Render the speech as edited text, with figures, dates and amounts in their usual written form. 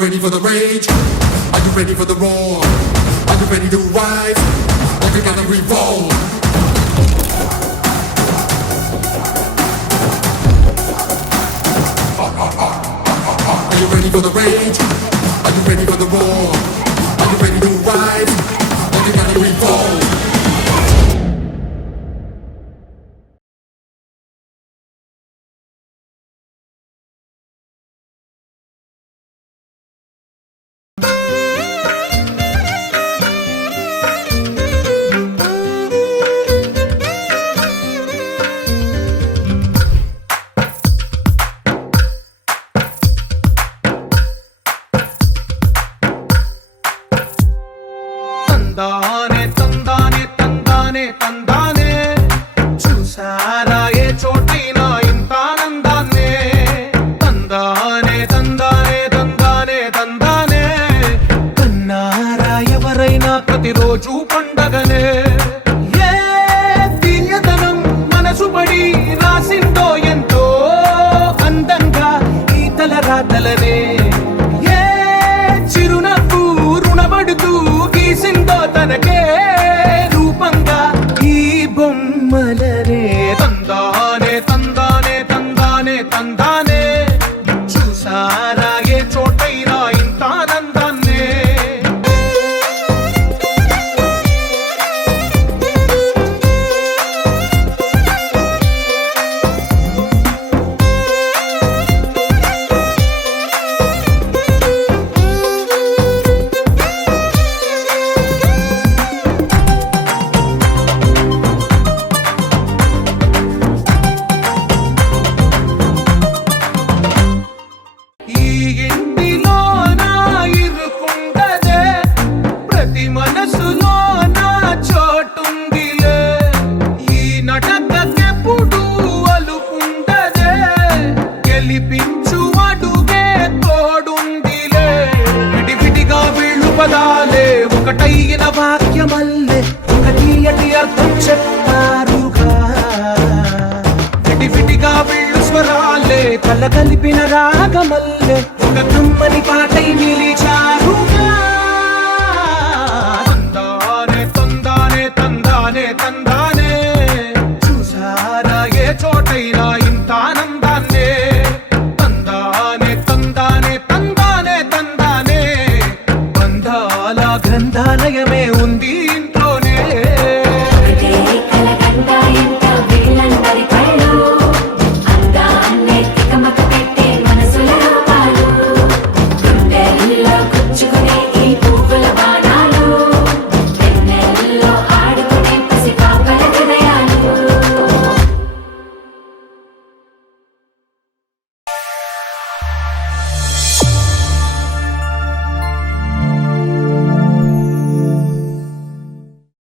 ready for the rage? Are you ready for the roar? Are you ready to rise? Like you gotta revolve. Are you ready for the rage? Are you ready for the roar? Are you ready to rise? Like you gotta revolve. తందానే తందానే తందానే తందానే చూసారా ఏ చోటైనా ఇంత ఆనందాన్నే తందానే తందానే తందానే తందానే కన్నారా ఎవరైనా ప్రతిరోజు పండగనే ఏ తీయదనం మనసు పడి రాసిందో ఎంతో అందంగా ఈ తల రాతలనే ఏ చిరునవ్వు రుణపడుతూ గీసిందో తనకే రూపంగా ఈ బొమ్మలనే తందానే తందానే తందానే తందానే చూసారా ఏ చోటైనా ఇంత ఆనందాన్నే ఈ ఇంటిలో నా ఇరుకుండదే ప్రతి మనసులో నా చోటుందిలే ఈ నటకెప్పుడు అలుకుండదే గెలిపించు అడుగే తోడుందిలే విడివిడిగా వీళ్ళు పదాలే ఒకటైన వాక్యమల్లే ఒక తీయటి అర్థం చెప్పారుగా విడివిడిగా వీళ్ళు స్వరాలే కల కలిపిన రాగమల్లే ఒక కమ్మని పాట